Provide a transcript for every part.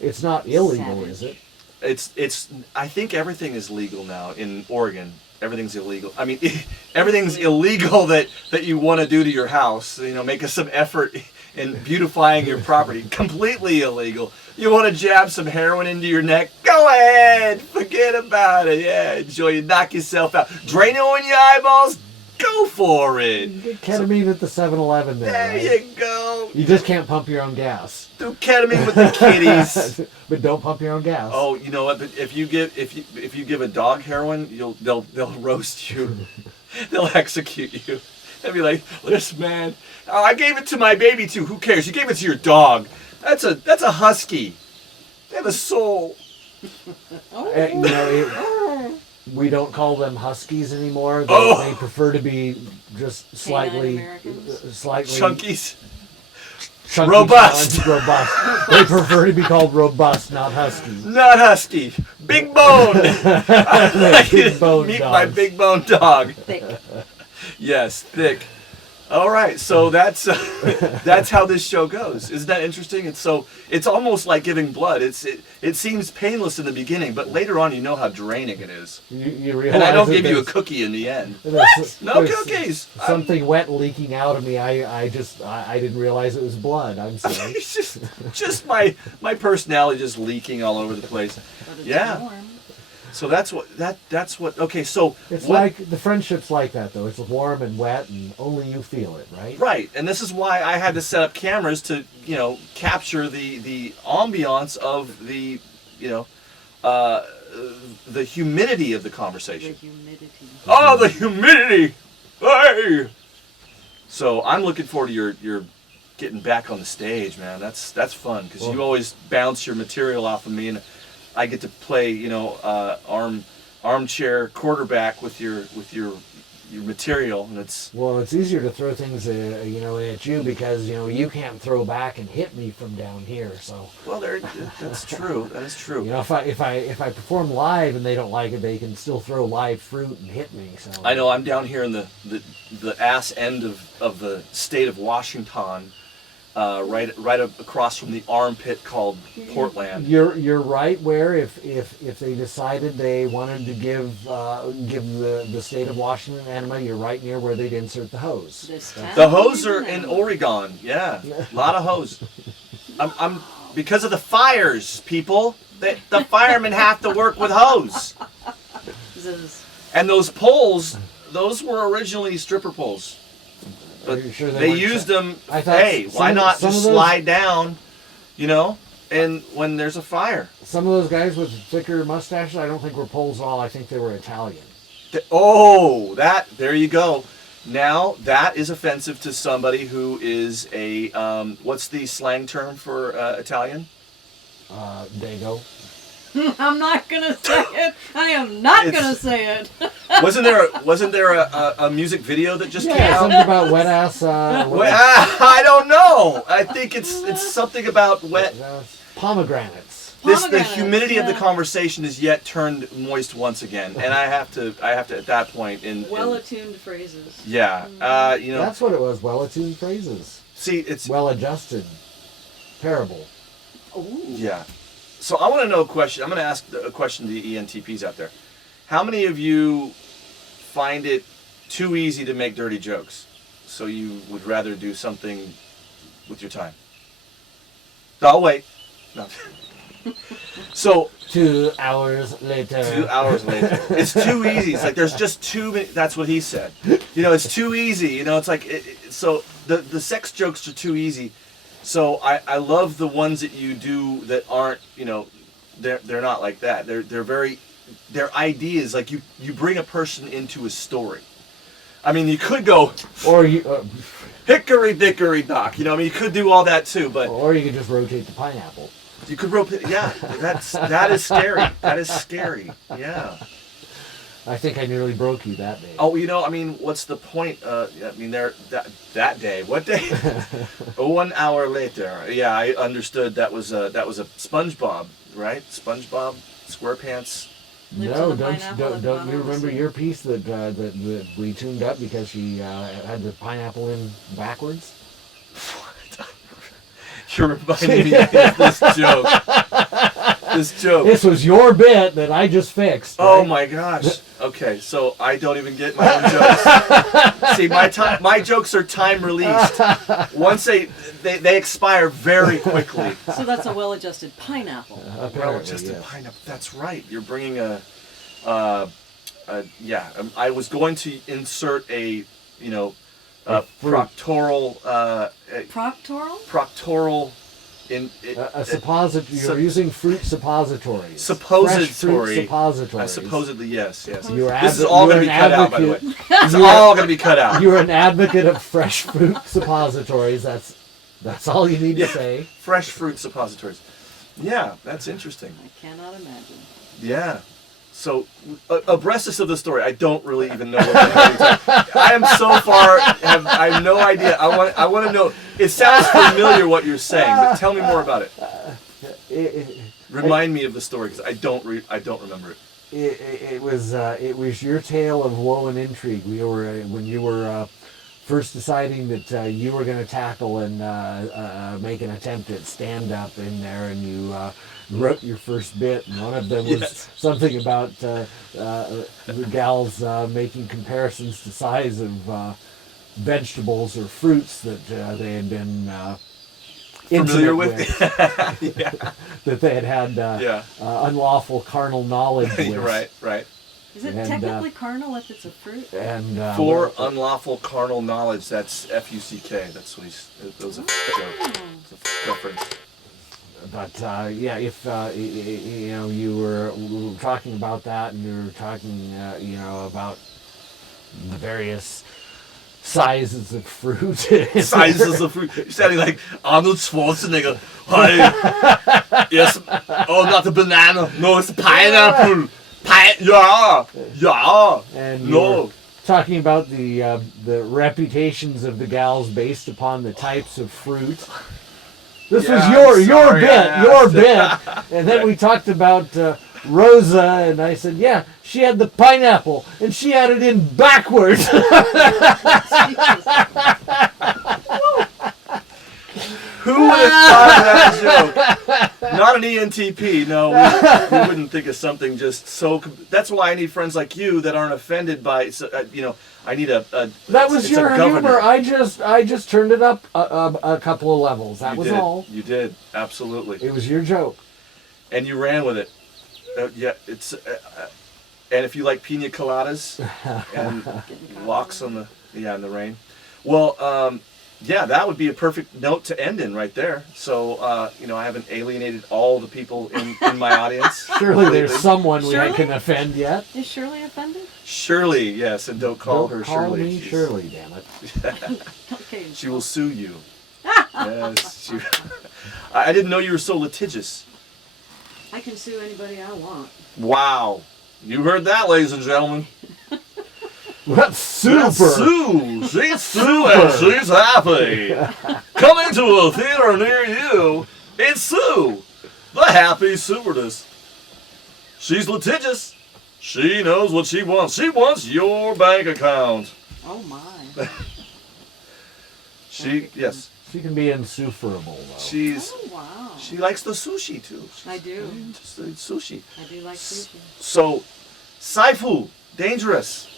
It's not illegal, is it? It's. I think everything is legal now in Oregon. Everything's illegal. I mean, everything's illegal that you want to do to your house. You know, make some effort in beautifying your property. Completely illegal. You want to jab some heroin into your neck? Go ahead. Forget about it. Yeah, enjoy it. Knock yourself out. Drano in your eyeballs? Go for it. Get ketamine at the 7-Eleven there. There right? you go. You just can't pump your own gas. Do ketamine with the kitties. But don't pump your own gas. Oh, you know what? But if you give a dog heroin, they'll roast you. They'll execute you. They'll be like, "Listen, man, oh, I gave it to my baby too. Who cares? You gave it to your dog. That's a husky. They have a soul." We don't call them huskies anymore. They prefer to be just slightly Chunkies. chunky, Robust. Robust. They prefer to be called robust, not huskies. Not husky. Big bone. Big bone Meet dogs. my big bone dog. Thick. Yes, thick. All right, so that's how this show goes. Isn't that interesting? It's almost like giving blood. It seems painless in the beginning, but later on you know how draining it is. You realize And I don't that give you a cookie in the end. What? No cookies. Something wet leaking out of me. I didn't realize it was blood. I'm sorry. It's just my personality just leaking all over the place. But it's Yeah. warm. So that's what. Okay, so It's what, like the friendship's like that though. It's warm and wet, and only you feel it, right? right, and this is why I had to set up cameras to capture the ambiance of the the humidity of the The conversation. humidity. Oh, the humidity! Hey! So I'm looking forward to your getting back on the stage, man. That's fun because you always bounce your material off of me, and I get to play, armchair quarterback with your material, and it's. Well, it's easier to throw things, at you because you can't throw back and hit me from down here. So. Well, that's true. That is true. If I perform live and they don't like it, they can still throw live fruit and hit me. So. I know I'm down here in the ass end of the state of Washington. Right up across from the armpit called Portland. You're right. Where if they decided they wanted to give the state of Washington enema, you're right near where they'd insert the hose. The hose are in Oregon. Yeah, a lot of hose. I'm because of the fires, people. The firemen have to work with hose. And those poles, those were originally stripper poles. But sure they used them. I thought Hey, why not just slide down, and when there's a fire. Some of those guys with thicker mustaches, I don't think were Poles at all. I think they were Italian. There you go. Now that is offensive to somebody who is a what's the slang term for Italian? Dago. I'm not gonna say it. I am not gonna say it. Wasn't there a music video that just came out? Something about wet ass. I don't know. I think it's something about wet. Pomegranates. The humidity of the conversation is yet turned moist once again, and I have to at that point Well-attuned phrases. Yeah, That's what it was. Well-attuned phrases. See, it's well-adjusted. Parable. Ooh. Yeah. So I want to know a question. I'm going to ask a question to the ENTPs out there. How many of you find it too easy to make dirty jokes? So you would rather do something with your time? I'll wait. No. So 2 hours later. 2 hours later. It's too easy. It's like there's just too many. That's what he said. It's too easy. It's like so the sex jokes are too easy. So I love the ones that you do that aren't, they're not like that. They're ideas, like you bring a person into a story. I mean, you could go, or you hickory dickory dock, you could do all that too, but. Or you could just rotate the pineapple. You could rotate, yeah, that is scary. That is scary, yeah. I think I nearly broke you that day. Oh, what's the point? That day. What day? 1 hour later. Yeah, I understood that was a SpongeBob, right? SpongeBob SquarePants. No, don't you remember your piece that we tuned up because she had the pineapple in backwards? You're reminding me of this joke. This joke. This was your bit that I just fixed. Oh right? my gosh. Okay, so I don't even get my own jokes. See, my jokes are time released. Once they expire very quickly. So that's a well-adjusted pineapple. Well-adjusted yes. pineapple. That's right. You're bringing I was going to insert a fruit. proctoral A suppository. You're using fruit suppositories. suppository. Fresh fruit suppositories. Supposedly, yes. This is all going to be cut out, by the way. This is all going to be cut out. You're an advocate of fresh fruit suppositories. That's all you need to say. Fresh fruit suppositories. Yeah, that's interesting. I cannot imagine. Yeah. So, abreast of the story, I don't really even know what the hell you're talking about. I am so far, I have no idea. I want to know. It sounds familiar what you're saying, but tell me more about it. Remind me of the story because I don't remember it. It was your tale of woe and intrigue. When you were first deciding that you were going to tackle and make an attempt at stand-up in there, and you wrote your first bit, and one of them was something about the gals making comparisons to size of vegetables or fruits that they had been Familiar with? yeah. That they had unlawful carnal knowledge with. Right. Is it And, technically carnal if it's a fruit? And For unlawful carnal knowledge, that's F-U-C-K. That's what that was a joke. It's a reference. But if you were talking about that, and you were talking, about the various sizes of fruit. Sizes of fruit. You're sounding like Arnold Schwarzenegger. Hi. Yes. Oh, not the banana. No, it's the pineapple. Yeah. And No. talking about the reputations of the gals based upon the types of fruit. This was your bit. And then we talked about Rosa, and I said, yeah, she had the pineapple, and she had it in backwards. Who would have thought of that joke? Not an ENTP. No, we wouldn't think of something just so. That's why I need friends like you that aren't offended by. I need a. That was your governor. humor. I just turned it up a couple of levels. That was all. You did, absolutely. It was your joke. And you ran with it. It's. And if you like pina coladas and walks on in the rain, well, that would be a perfect note to end in right there. So, I haven't alienated all the people in my audience. Surely there's someone we can offend yet. Is Shirley offended? Shirley, yes, and don't call her call Shirley. me Shirley, damn it. Okay. She will sue you. Yes. I didn't know you were so litigious. I can sue anybody I want. Wow. You heard that, ladies and gentlemen. That's super. That's Sue. She's Sue and she's happy. Coming to a theater near you, it's Sue, the happy stewardess. She's litigious. She knows what she wants. She wants your bank account. Oh my. Yes. She can be insufferable, though. Oh wow. She likes the sushi too. I do. Just sushi. I do like sushi. So, Saifu, DangeRuss.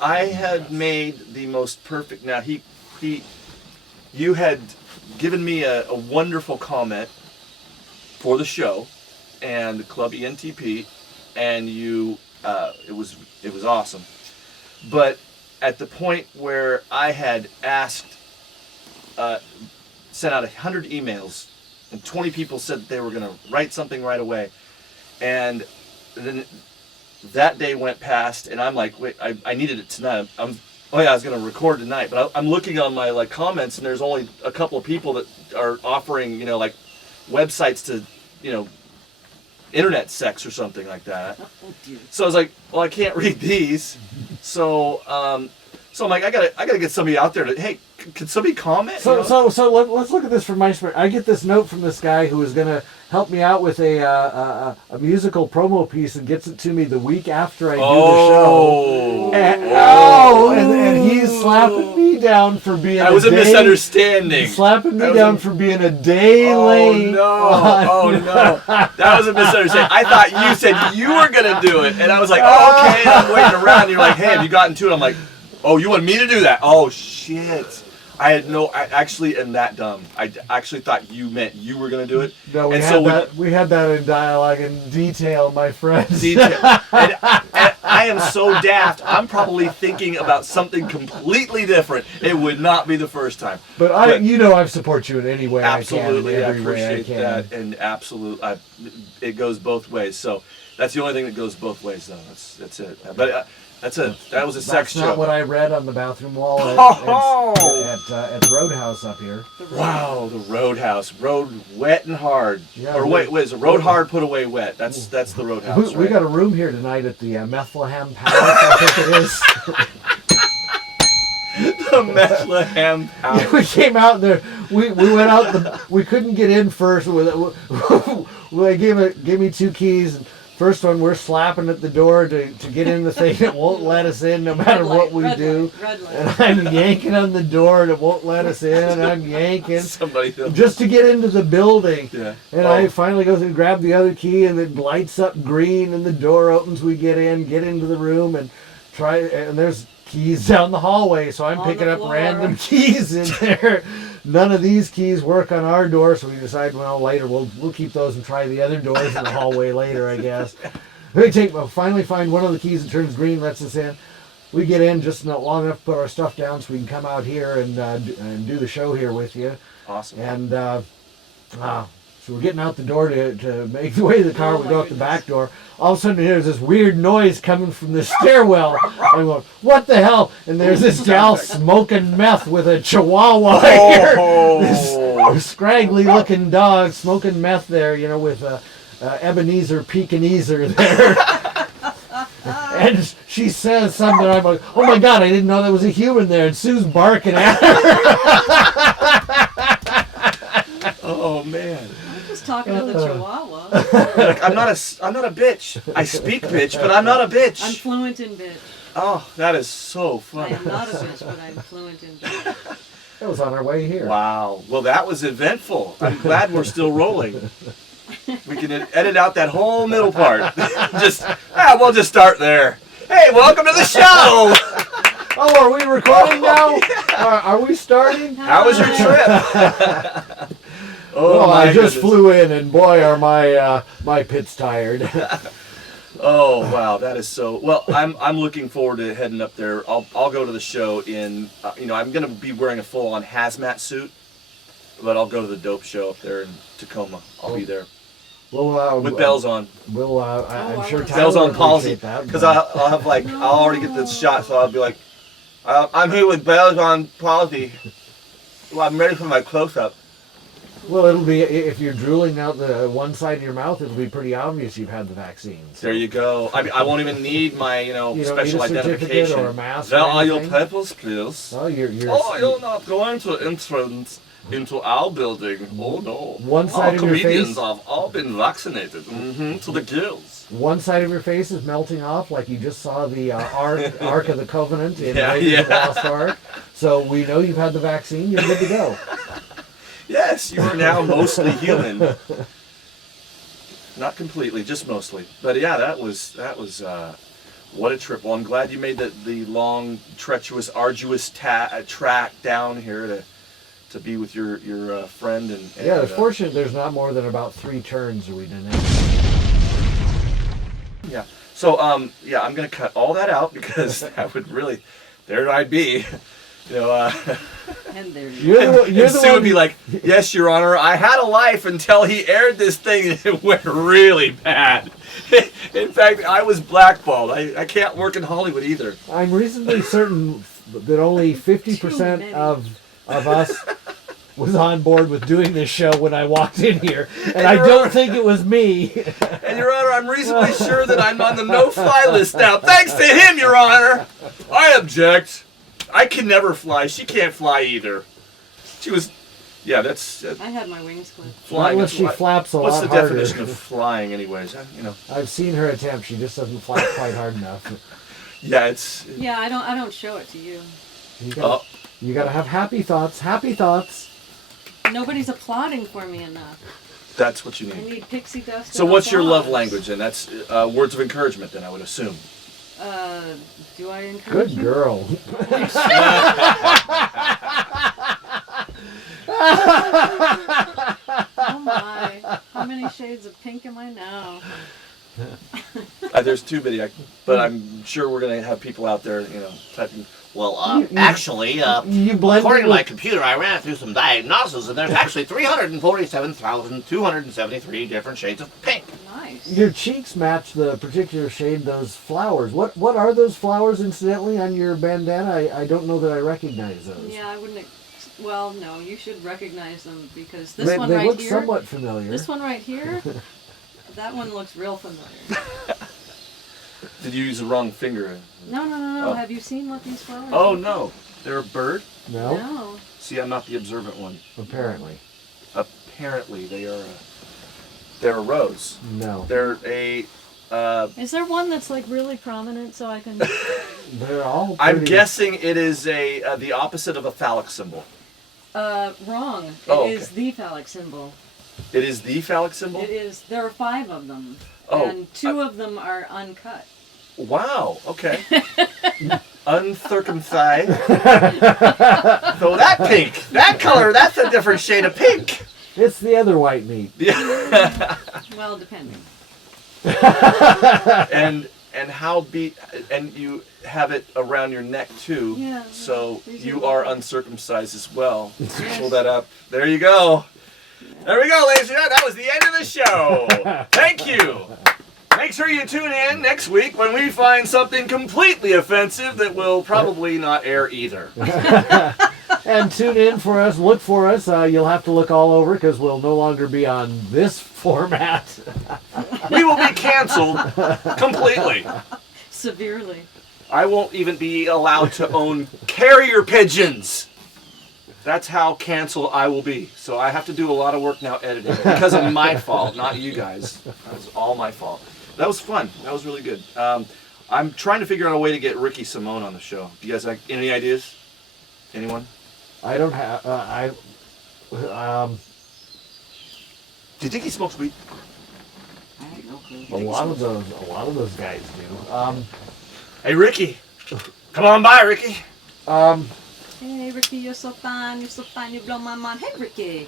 I had made the most perfect. Now you had given me a wonderful comment for the show and the Club ENTP, and it was awesome. But at the point where I had sent out 100 emails, and 20 people said that they were going to write something right away, and then that day went past, and I'm like, wait, I needed it tonight. I was going to record tonight, but I'm looking on my comments, and there's only a couple of people that are offering, websites to, internet sex or something like that. Oh dear. So I was like, well, I can't read these. So So I'm like, I gotta get somebody out there to, hey, could somebody comment? So, You know? let's look at this from my perspective. I get this note from this guy who is going to help me out with a musical promo piece and gets it to me the week after I do the show. And he's slapping me down for being that was a misunderstanding. Slapping me down for being a day late. Oh no. That was a misunderstanding. I thought you said you were going to do it. And I was like, oh, okay. And I'm waiting around. And you're like, hey, have you gotten to it? I'm like, oh, you want me to do that? Oh, shit. I actually am that dumb. I actually thought you meant you were going to do it. No, we had that in dialogue in detail, my friend. And I am so daft. I'm probably thinking about something completely different. It would not be the first time. But I support you in any way absolutely, I can. I appreciate that. And absolutely, it goes both ways. So that's the only thing that goes both ways, though. That's it. But that was a sex joke. That's not what I read on the bathroom wall at the Roadhouse up here. Wow, the Roadhouse. Road wet and hard. Yeah, or wait, is it road hard, put away wet? That's the Roadhouse, We got a room here tonight at the Bethlehem Palace, I think it is. The Bethlehem Palace. We came out there. We went out. We couldn't get in first. They gave me 2 keys. First one, we're slapping at the door to get in the thing that won't let us in no matter what we do. And I'm yanking on the door and it won't let us in. And I'm yanking just to get into the building. Yeah. And I finally go through and grab the other key and it lights up green and the door opens. We get into the room and and there's keys down the hallway. So I'm picking up random keys in there. None of these keys work on our door, so we decide, well, later we'll keep those and try the other doors in the hallway later, I guess. We'll finally find one of the keys that turns green, lets us in. We get in just not long enough to put our stuff down so we can come out here and do the show here with you. Awesome. And so we're getting out the door to make the way to the car. We go out the back door. All of a sudden, there's this weird noise coming from the stairwell. I'm going, what the hell? And there's this gal smoking meth with a chihuahua here. This scraggly-looking dog smoking meth there, with Ebenezer Pekineser there. And she says something. I'm like, oh my God, I didn't know there was a human there. And Sue's barking at her. Oh man. Just talking to the Chihuahua. I'm not a bitch. I speak bitch, but I'm not a bitch. I'm fluent in bitch. Oh, that is so funny. I am not a bitch, but I'm fluent in bitch. That was on our way here. Wow. Well, that was eventful. I'm glad we're still rolling. We can edit out that whole middle part. We'll just start there. Hey, welcome to the show. Oh, are we recording now? Yeah. Are we starting? How was your trip? Oh, I just flew in, and boy, are my pits tired. Oh wow, that is so. Well, I'm looking forward to heading up there. I'll go to the show in. I'm gonna be wearing a full-on hazmat suit, but I'll go to the dope show up there in Tacoma. I'll be there. Well, with bells on. I'm sure Tyler bells on will policy, appreciate that. because I'll have I'll already get this shot, so I'll be like, I'm here with bells on policy. Well, I'm ready for my close-up. Well, it'll be, if you're drooling out the one side of your mouth, it'll be pretty obvious you've had the vaccine. So. There you go. I won't even need my, special identification. Or a mask. Where are your papers, please? Oh, you're not going to entrance into our building. Oh no. One side of your face. Comedians have all been vaccinated. To the gills. One side of your face is melting off, like you just saw the Ark of the Covenant in Raiders of the Lost Ark. So we know you've had the vaccine. You're good to go. Yes, you are now mostly human. Not completely, just mostly. But yeah, that was what a trip. Well, I'm glad you made the long, treacherous, arduous track down here to be with your friend and yeah. It's fortunate there's not more than about 3 turns we didn't have. Yeah. So I'm gonna cut all that out because that would really, there I'd be. And there you're Sue would be like, yes, Your Honor, I had a life until he aired this thing and it went really bad. In fact, I was blackballed. I can't work in Hollywood either. I'm reasonably certain that only 50% of us was on board with doing this show when I walked in here, and I don't think it was me. And Your Honor, I'm reasonably sure that I'm on the no-fly list now. Thanks to him, Your Honor. I object. I can never fly. She can't fly either. She was, yeah, that's I had my wings clipped. flying. Unless she flaps a What's lot the harder. definition of flying, anyways? You know. I've seen her attempt. She just doesn't flap quite hard enough. Yeah, it's. Yeah, I don't show it to you. You gotta have happy thoughts. Happy thoughts. Nobody's applauding for me enough. That's what you I need. need pixie dust. So and what's your love applause. language? And that's words of encouragement. Then I would assume. Do I encourage Good you? girl. Oh my! How many shades of pink am I now? There's too many, but I'm sure we're gonna have people out there, typing. Well, You actually, you blend according in to my with- computer, I ran through some diagnoses, and there's actually 347,273 different shades of pink. Nice. Your cheeks match the particular shade those flowers. What are those flowers, incidentally, on your bandana? I don't know that I recognize those. Yeah, I wouldn't. Well, no, you should recognize them because this They one they right look here. somewhat familiar. This one right here. That one looks real familiar. Did you use the wrong finger? No. Oh. Have you seen what these flowers? Oh look no, they're a bird. No? No. See, I'm not the observant one. Apparently. Apparently, they're a rose. No. They're a. Is there one that's like really prominent so I can? They're all I'm pretty- guessing it is the opposite of a phallic symbol. Wrong. It Oh, is okay. the phallic symbol. It is the phallic symbol. It is. There are 5 of them, Oh, and 2 of them are uncut. Wow. Okay. Uncircumcised. So that pink, that color, that's a different shade of pink. It's the other white meat. Yeah. Well, depending. and and you have it around your neck too. Yeah. So These you are are uncircumcised as well. Yes. Pull that up. There you go. There we go, ladies and gentlemen. That was the end of the show. Thank you. Make sure you tune in next week when we find something completely offensive that will probably not air either. And tune in for us. Look for us. You'll have to look all over because we'll no longer be on this format. We will be canceled completely. Severely. I won't even be allowed to own carrier pigeons. That's how canceled I will be. So I have to do a lot of work now editing because of my fault, not you guys. That was all my fault. That was fun. That was really good. I'm trying to figure out a way to get Ricky Simone on the show. Do you guys have any ideas? Anyone? I don't have. Do you think he smokes weed? I have no clue. A lot of those guys do. Hey, Ricky. Come on by, Ricky. Hey, Ricky, you're so fine. You're so fine. You blow my mind. Hey, Ricky.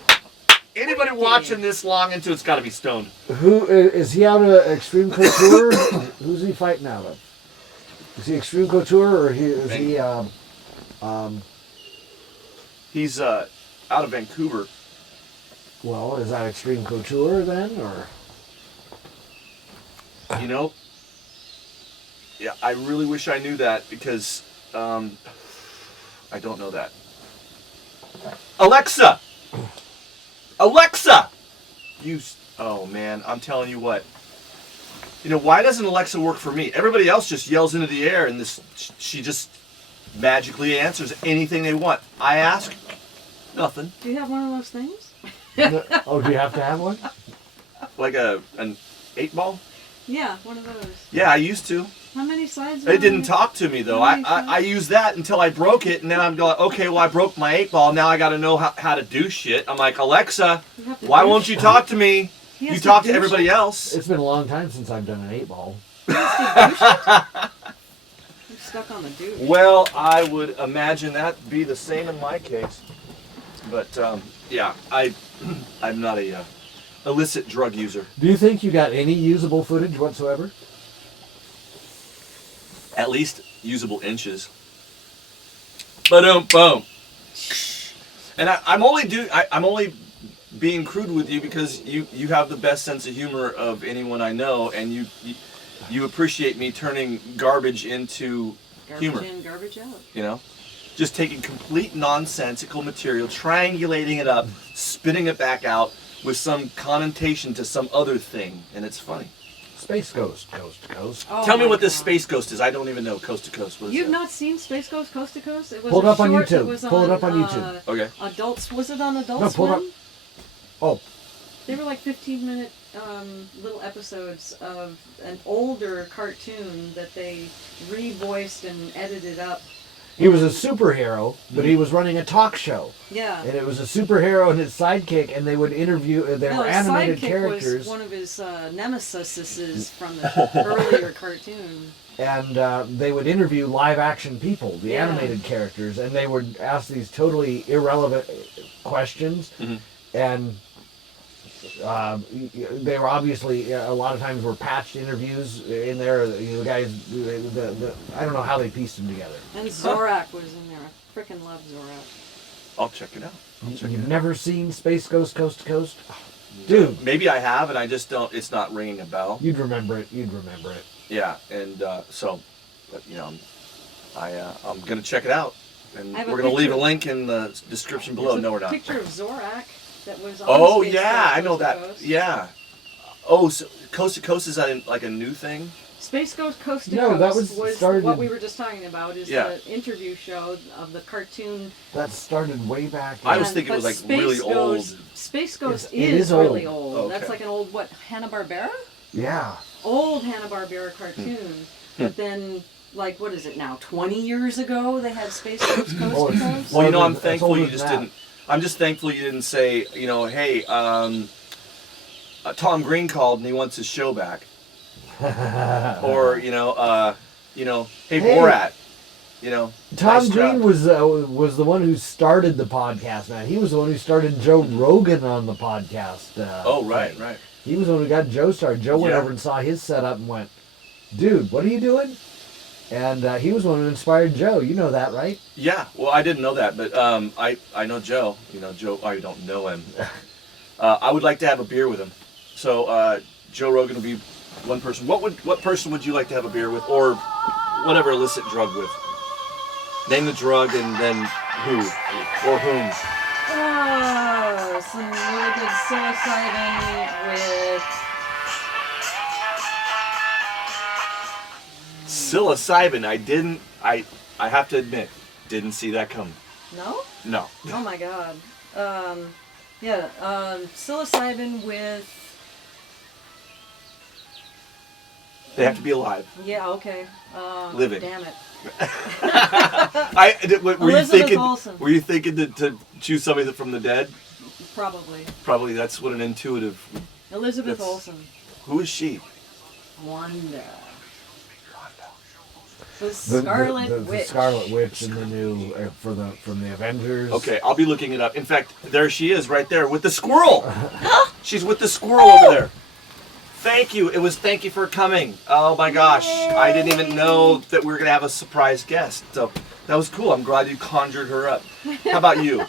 Anybody watching this long into it's got to be stoned. Who is he out of Extreme Couture? Who's he fighting out of? Is he Extreme Couture or is he? He's out of Vancouver. Well, is that Extreme Couture then, or? You know, yeah, I really wish I knew that because I don't know that. Alexa! Alexa! Oh man, I'm telling you what. You know, why doesn't Alexa work for me? Everybody else just yells into the air and she just magically answers anything they want. I ask, nothing. Do you have one of those things? Oh, do you have to have one? Like an 8-ball? Yeah, one of those. Yeah, I used to. How many sides? It didn't talk to me though. I used that until I broke it, and then I'm going, okay, well I broke my 8-ball. Now I got to know how to do shit. I'm like, Alexa, You have to why do won't you shit. talk to me? He has You talk to do everybody shit. else. It's been a long time since I've done an 8-ball. I'm stuck on the dude. Well, I would imagine that be the same in my case. But yeah, I'm not a illicit drug user. Do you think you got any usable footage whatsoever? At least usable inches. Boom, boom. And I'm only being crude with you because you have the best sense of humor of anyone I know, and you appreciate me turning garbage into humor. Garbage in, garbage out. You know, just taking complete nonsensical material, triangulating it up, spitting it back out with some connotation to some other thing, and it's funny. Space Ghost, Coast to Coast. Oh Tell me my what this God. Space Ghost is. I don't even know Coast to Coast. What is You've that? not seen Space Ghost Coast to Coast? It was Pull it a up on short that YouTube. was Pull it up on YouTube. Okay. Adults, was it on Adult No, pull it up. Swim? Oh, They were like 15-minute little episodes of an older cartoon that they revoiced and edited up. he was a superhero, but he was running a talk show. Yeah. And it was a superhero and his sidekick, and they would interview. They No, were his animated sidekick characters, was one of his nemesises from the earlier cartoon. and they would interview live-action people, the Yeah. animated characters, and they would ask these totally irrelevant questions, and they were obviously a lot of times were patched interviews in there. The guys, I don't know how they pieced them together. And Zorak was in there. I freaking love Zorak. I'll check it out. You've never seen Space Ghost Coast to Coast? Dude, Maybe I have, and I just don't. It's not ringing a bell. you'd remember it. You'd remember it. Yeah, and so, but I'm gonna check it out, and I have a we're gonna leave a picture. link in the description below. There's No, a we're not. picture of Zorak that was on Oh Space yeah, Ghost I know Coast to that. Coast. Yeah. Oh, so Coast to Coast, is that like a new thing? Space Ghost Coast to No, Coast that was started- what we were just talking about. Is Yeah. the interview show of the cartoon. That started way back. I was And- thinking it was but like Space really Ghost, old. Space Ghost It is is old. really old. Okay. That's like an old what Hanna-Barbera? Yeah. Old Hanna-Barbera cartoon. But then, like, what is it now? 20 years ago, they had Space Ghost Coast Oh, to it's- Coast. Well, you know, I'm It's thankful older you than just that. didn't. I'm just thankful you didn't say, hey, Tom Green called and he wants his show back, or hey, Hey. Borat, Tom nice Green job. was the one who started the podcast, man. He was the one who started Joe Rogan on the podcast. Oh, right, thing. right. He was the one who got Joe started. Joe went Yeah. over and saw his setup and went, "Dude, what are you doing?" And he was the one who inspired Joe. You know that, right? Yeah, well, I didn't know that, but I know Joe. Joe, I don't know him. I would like to have a beer with him. So Joe Rogan would be one person. What person would you like to have a beer with, or whatever illicit drug with? Name the drug and then who or whom. Some really good psilocybin with Psilocybin. I have to admit, didn't see that coming. no. No. Oh my god. Psilocybin with They have to be alive. yeah okay. Living. Damn it. Were you Elizabeth thinking? Olsen. Were you thinking to choose somebody from the dead? Probably. Probably that's what an intuitive. Elizabeth That's- Olsen. Who is she? Wanda. The Scarlet the Witch. Scarlet Witch in the new from the Avengers. Okay, I'll be looking it up. In fact, there she is, right there with the squirrel. She's with the squirrel over there. Thank you. Thank you for coming. Oh my gosh, I didn't even know that we were gonna have a surprise guest. So that was cool. I'm glad you conjured her up. How about you,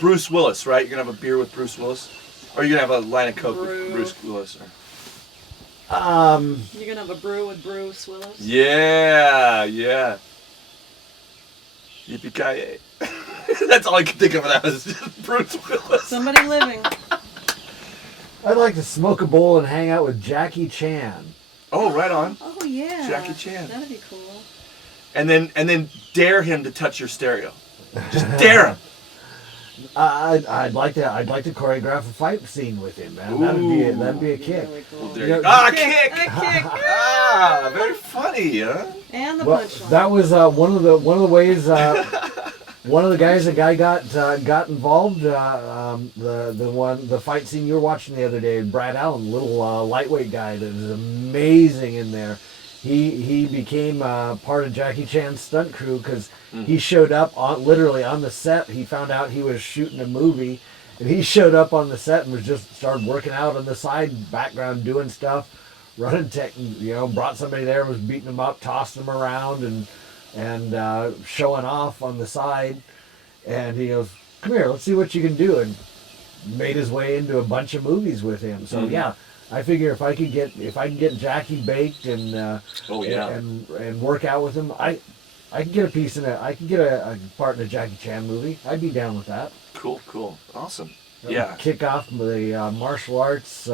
Bruce Willis? Right? You're gonna have a beer with Bruce Willis, or you're gonna have a line of Coke Brew. with Bruce Willis? Or... You're gonna have a brew with Bruce Willis. Yeah. Yippee-ki-yay. That's all I could think of when I was Bruce Willis. Somebody living. I'd like to smoke a bowl and hang out with Jackie Chan. Oh, right on. Oh yeah. Jackie Chan. That'd be cool. And then dare him to touch your stereo. Just dare him. I'd like to choreograph a fight scene with him, man. That'd be a kick. Really cool. Well, there You you know, Ah, A kick! kick. Ah, very funny, huh? And the Well, punchline. that was one of the ways. One of the guys, got involved. The fight scene you were watching the other day, Brad Allen, little lightweight guy that was amazing in there. He became part of Jackie Chan's stunt crew because he showed up literally on the set. He found out he was shooting a movie, and he showed up on the set and was just started working out on the side, background, doing stuff, running tech. Brought somebody there, was beating them up, tossing them around, and showing off on the side. And he goes, "Come here, let's see what you can do," and made his way into a bunch of movies with him. So yeah. I figure if I can get Jackie baked and and work out with him, I can get a piece in I can get a part in a Jackie Chan movie. I'd be down with that. Cool. Awesome. Kick off the martial arts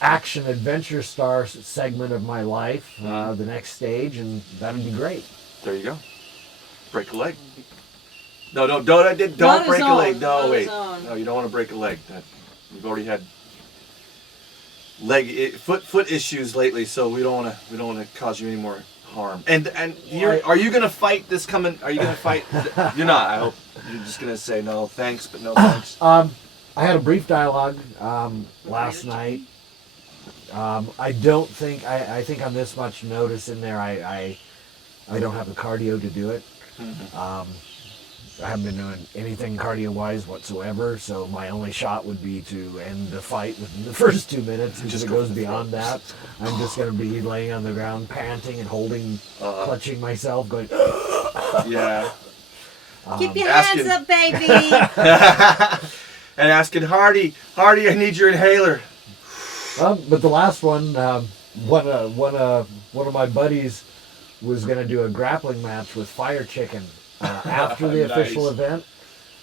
action adventure star segment of my life, the next stage, and that'd be great. There you go. Break a leg. No, don't Not break his a leg. own, No, not wait. his own. No, you don't want to break a leg. We've already had foot issues lately, so we don't want to cause you any more harm. And are you gonna fight this coming? Are you gonna fight? You're not. I hope you're just gonna say no thanks, but no thanks. I had a brief dialogue last night. I don't think I think on this much notice in there, I don't have the cardio to do it. I haven't been doing anything cardio-wise whatsoever, so my only shot would be to end the fight within the first 2 minutes. And if it goes beyond that, I'm just going to be laying on the ground, panting and clutching myself, going, Yeah. Keep your hands up, baby. And asking Hardy, I need your inhaler. But the last one, one of my buddies was going to do a grappling match with Fire Chicken after the official event.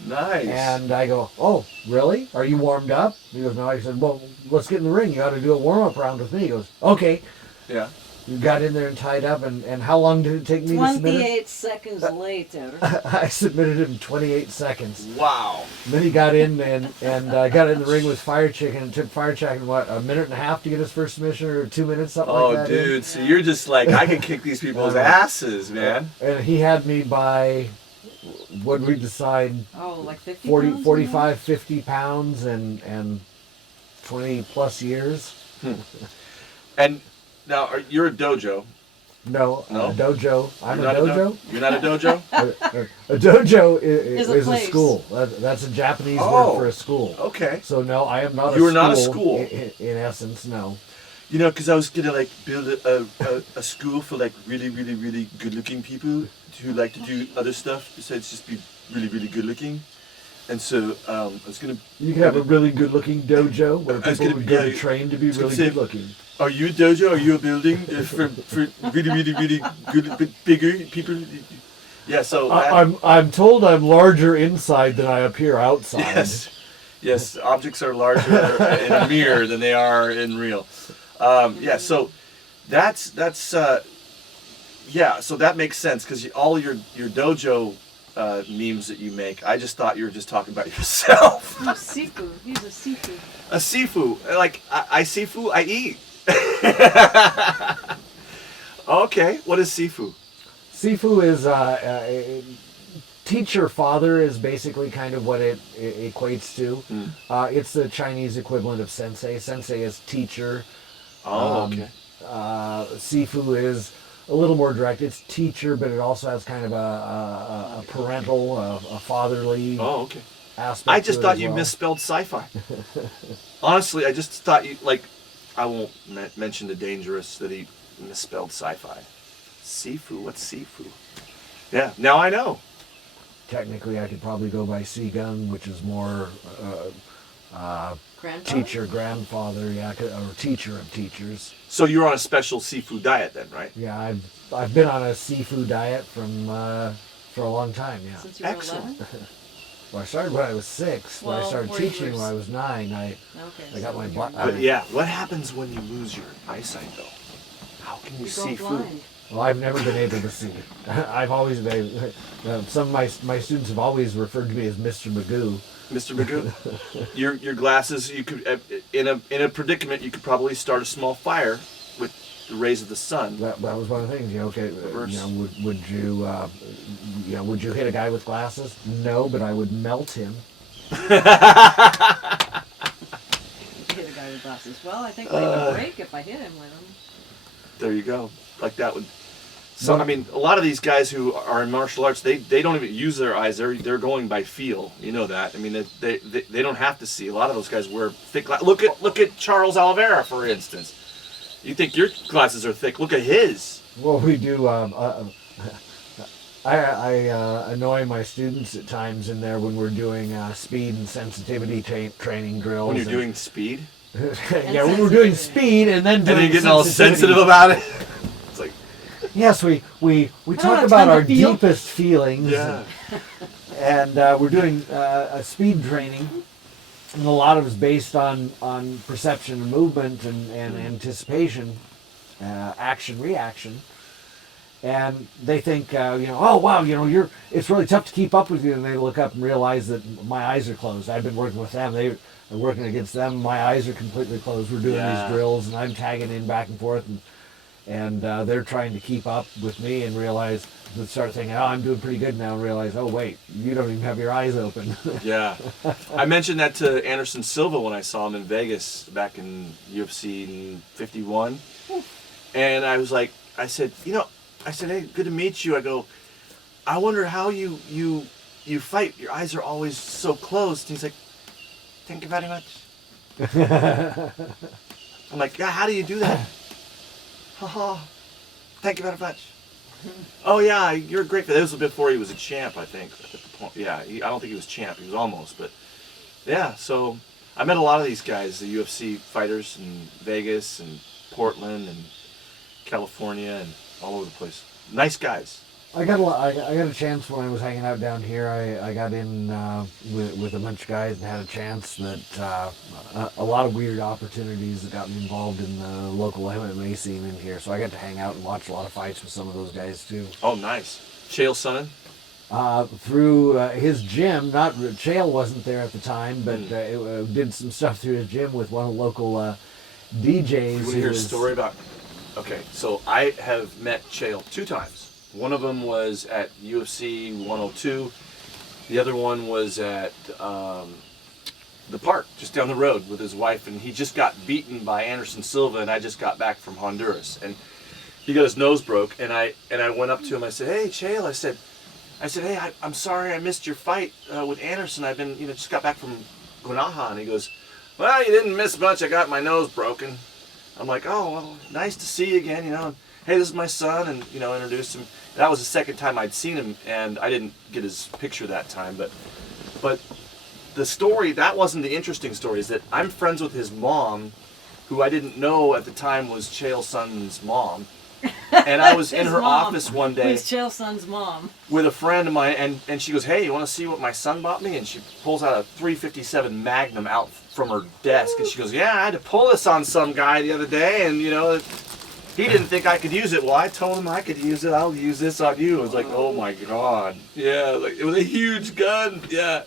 Nice. And I go, oh, really? Are you warmed up? He goes, no. I said, well, let's get in the ring. You ought to do a warm-up round with me. He goes, okay. Yeah. We got in there and tied up, and how long did it take me to submit it? 28 seconds later. I submitted it in 28 seconds. Wow. And then he got in and got in the ring with Fire Chicken. It took Fire Chicken, what, a minute and a half to get his first submission, or 2 minutes, something like that? Oh, dude, so you're just like, I can kick these people's asses, man. And he had me by, what did we decide? Oh, like 50 40, pounds 45, 50 pounds and 20 plus years. And now, you're a dojo. No, No? a dojo. I'm You're a not dojo. You're not a dojo? A dojo is a a place. school. That's a Japanese Oh. word for a school. Okay. So no, I am not. You a are not a school. school. In essence, no. You know, because I was gonna like build a school for like really, really, really good-looking people who like to do other stuff besides just be really, really good-looking. And so I was gonna. You can have a really good-looking dojo where I was people gonna would be, go to train to be was gonna really say- good-looking. Are you a dojo? Are you a building for really, really, really good, bigger people? Yeah. So I'm told I'm larger inside than I appear outside. yes. Objects are larger in a mirror than they are in real. Yeah. So that's yeah. So that makes sense because all your dojo memes that you make, I just thought you were just talking about yourself. Oh, Sifu. He's a Sifu. A sifu, like I sifu, I eat. Okay, what is sifu? Sifu is teacher father is basically kind of what it equates to. It's the Chinese equivalent of sensei. Sensei is teacher. Oh, okay. Sifu is a little more direct. It's teacher, but it also has kind of a parental, a fatherly Oh, okay. aspect. I just to it thought as you well. misspelled sci-fi. Honestly, I just thought you like. I won't mention the DangeRuss that he misspelled sci-fi. Sifu, what's sifu? Yeah, now I know. Technically, I could probably go by Sigung, which is more Grandfather? teacher, grandfather, yeah, or teacher of teachers. So you're on a special seafood diet then, right? Yeah, I've been on a seafood diet for a long time. Yeah. Since you were Excellent. 11? Well, I started when I was 6. When I Well, started were you teaching when I was 9. Okay. I got so my you're butt- nine. But yeah, what happens when you lose your eyesight though? How can you You see go food? blind. Well, I've never been able to see. I've always been. Some of my students have always referred to me as Mr. Magoo. Mr. Magoo, your glasses. You could in a predicament. You could probably start a small fire with the rays of the sun. That was one of the things. You know, okay, Reverse. would you hit a guy with glasses? No, but I would melt him. Hit a guy with glasses. Well, I think they would break if I hit him with them. There you go. Like that would. So I mean, a lot of these guys who are in martial arts, they don't even use their eyes. They're going by feel. You know that. I mean, they don't have to see. A lot of those guys wear thick glasses. Look at Charles Oliveira, for instance. You think your glasses are thick? Look at his. Well, we do. I annoy my students at times in there when we're doing speed and sensitivity training drills. When you're and- doing speed, yeah, when we're doing speed and then and doing then you're getting all sensitivity. sensitive about it. It's like, Yes, we don't talk have about time to our feel. deepest feelings. yeah. And we're doing a speed training, And a lot of it's based on perception and movement and anticipation, action, reaction. And they think, oh wow, it's really tough to keep up with you. And they look up and realize that my eyes are closed. I've been working with them. They're working against them. My eyes are completely closed. We're doing these drills, and I'm tagging in back and forth, and they're trying to keep up with me and realize, to start thinking, oh, I'm doing pretty good now, and realize, oh wait, you don't even have your eyes open. Yeah. I mentioned that to Anderson Silva when I saw him in Vegas back in UFC 51. And I was like, I said, hey, good to meet you. I go, I wonder how you fight. Your eyes are always so closed. And he's like, thank you very much. I'm like, yeah, how do you do that? Haha, thank you very much. Oh yeah, you're great. This was before he was a champ, I think. At the point, yeah, I don't think he was champ. He was almost, but yeah. So I met a lot of these guys, the UFC fighters in Vegas and Portland and California and all over the place. Nice guys. I got a chance when I was hanging out down here. I got in with a bunch of guys and had a chance that a lot of weird opportunities that got me involved in the local MMA scene in here. So I got to hang out and watch a lot of fights with some of those guys too. Oh, nice. Chael Sonnen? Through his gym. Not Chael wasn't there at the time, but did some stuff through his gym with one of the local DJs. You want to hear a story about? Okay, so I have met Chael 2 times. One of them was at UFC 102. The other one was at the park, just down the road with his wife. And he just got beaten by Anderson Silva, and I just got back from Honduras. And he got his nose broke, and I went up to him. I said, hey, Chael, I said, hey, I'm sorry I missed your fight with Anderson. I've been, just got back from Guanaja. And he goes, well, you didn't miss much. I got my nose broken. I'm like, oh, well, nice to see you again, Hey, this is my son, and, introduced him. That was the second time I'd seen him, and I didn't get his picture that time. But the story, that wasn't the interesting story, is that I'm friends with his mom, who I didn't know at the time was Chael Sonnen's mom. And I was in her office one day. Who's Chael Sonnen's mom? With a friend of mine, and she goes, hey, you want to see what my son bought me? And she pulls out a .357 Magnum out from her desk, and she goes, yeah, I had to pull this on some guy the other day, and, he didn't think I could use it. Well, I told him I could use it. I'll use this on you. It was like, oh my God. Yeah, like it was a huge gun. Yeah.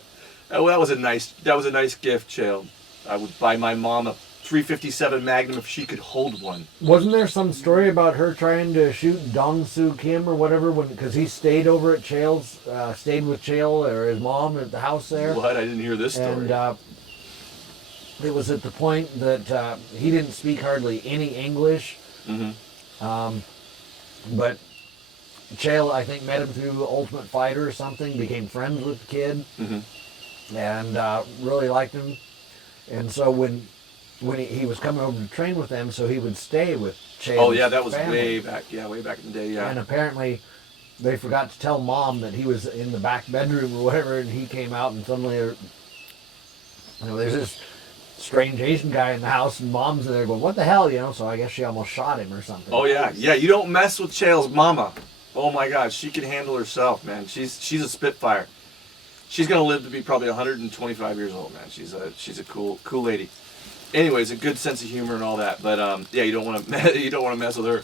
That was a nice gift, Chael. I would buy my mom a .357 Magnum if she could hold one. Wasn't there some story about her trying to shoot Dong Soo Kim or whatever because he stayed over at stayed with Chael or his mom at the house there? What? I didn't hear this story. And it was at the point that he didn't speak hardly any English. Mm-hmm. But Chael, I think, met him through Ultimate Fighter or something, became friends with the kid, and really liked him. And so when he was coming over to train with them, so he would stay with Chael. Oh yeah, that was way back in the day. Yeah. And apparently, they forgot to tell Mom that he was in the back bedroom or whatever, and he came out and suddenly, there's this strange Asian guy in the house, and Mom's in there going, what the hell, so I guess she almost shot him or something. Oh yeah, you don't mess with Chael's mama. Oh my God, she can handle herself, man. She's a spitfire. She's gonna live to be probably 125 years old, man. She's a cool lady. Anyways, a good sense of humor and all that, but yeah, you don't want to mess with her.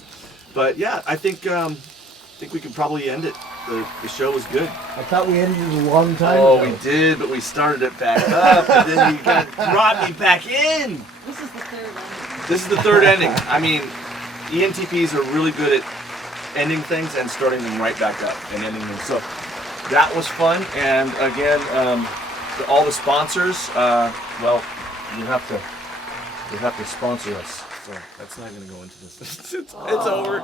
But yeah, I think we can probably end it. The show was good. I thought we ended it a long time ago. ago. We did, but we started it back up, and then you brought me back in. This is the third ending. This is the third ending. I mean, ENTPs are really good at ending things and starting them right back up and ending them. So that was fun. And again, all the sponsors, well, you have to sponsor us. So that's not going to go into this. It's over.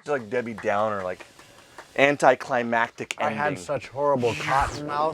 It's like Debbie Downer, like anticlimactic ending. I had such horrible cotton mouth.